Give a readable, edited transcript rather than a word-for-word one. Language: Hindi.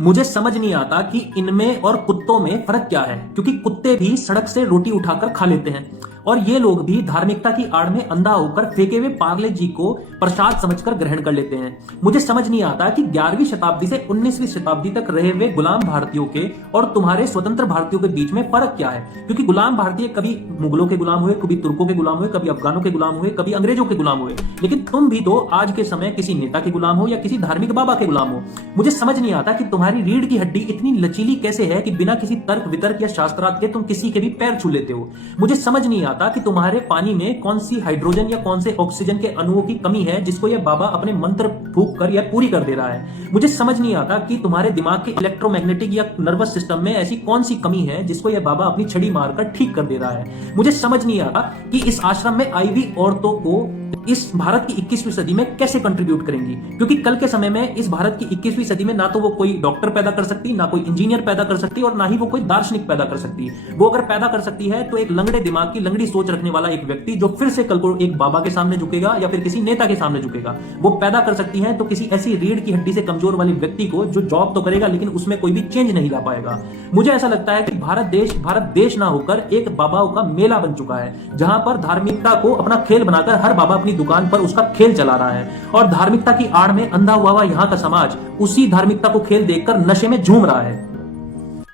मुझे समझ नहीं आता कि इनमें और कुत्तों में फर्क क्या है, क्योंकि कुत्ते भी सड़क से रोटी उठाकर खा लेते हैं और ये लोग भी धार्मिकता की आड़ में अंधा होकर फेंके हुए पार्ले जी को प्रसाद समझकर ग्रहण कर लेते हैं। मुझे समझ नहीं आता कि 11वीं शताब्दी से 19वीं शताब्दी तक रहे हुए गुलाम भारतीयों के और तुम्हारे स्वतंत्र भारतीयों के बीच में फर्क क्या है, क्योंकि गुलाम भारतीय कभी मुगलों के गुलाम हुए, कभी तुर्कों के गुलाम हुए, कभी अफगानों के गुलाम हुए, कभी अंग्रेजों के गुलाम हुए, लेकिन तुम भी तो आज के समय किसी नेता के गुलाम हो या किसी धार्मिक बाबा के गुलाम हो। मुझे समझ नहीं आता कि तुम्हारी रीढ़ की हड्डी इतनी लचीली कैसे है कि बिना किसी तर्क वितर्क या शास्त्रार्थ के तुम किसी के भी पैर छू लेते हो। मुझे समझ नहीं आता कि तुम्हारे पानी में कौन सी हाइड्रोजन या कौन से ऑक्सीजन के अणुओं की कमी है जिसको यह बाबा अपने मंत्र फूंक कर यह पूरी कर दे रहा है। मुझे समझ नहीं आता कि तुम्हारे दिमाग के इलेक्ट्रोमैग्नेटिक या नर्वस सिस्टम में ऐसी कौन सी कमी है जिसको यह बाबा अपनी छड़ी मारकर ठीक कर दे रहा है। मुझे समझ नहीं आता कि इस आश्रम में आई हुई औरतों को इस भारत की 21वीं सदी में कैसे कंट्रीब्यूट करेंगी, क्योंकि कल के समय में इस भारत की 21वीं सदी में ना तो वो कोई डॉक्टर पैदा कर सकती, ना कोई इंजीनियर पैदा कर सकती और ना ही वो कोई दार्शनिक पैदा कर सकती। वो अगर पैदा कर सकती है तो एक लंगड़े दिमाग की लंगड़ी सोच रखने वाला एक व्यक्ति जो फिर से कल को एक बाबा के सामने झुकेगा या फिर किसी नेता के सामने झुकेगा। वो पैदा कर सकती है तो किसी ऐसी रीढ़ की हड्डी से कमजोर वाले व्यक्ति को जो जॉब तो करेगा लेकिन उसमें कोई भी चेंज नहीं ला पाएगा। मुझे ऐसा लगता है कि भारत देश ना होकर एक बाबाओं का मेला बन चुका है, जहां पर धार्मिकता को अपना खेल बनाकर हर बाबा अपनी दुकान पर उसका खेल चला रहा है और धार्मिकता की आड़ में अंधा हुआ यहाँ का समाज उसी धार्मिकता को खेल देखकर नशे में झूम रहा है।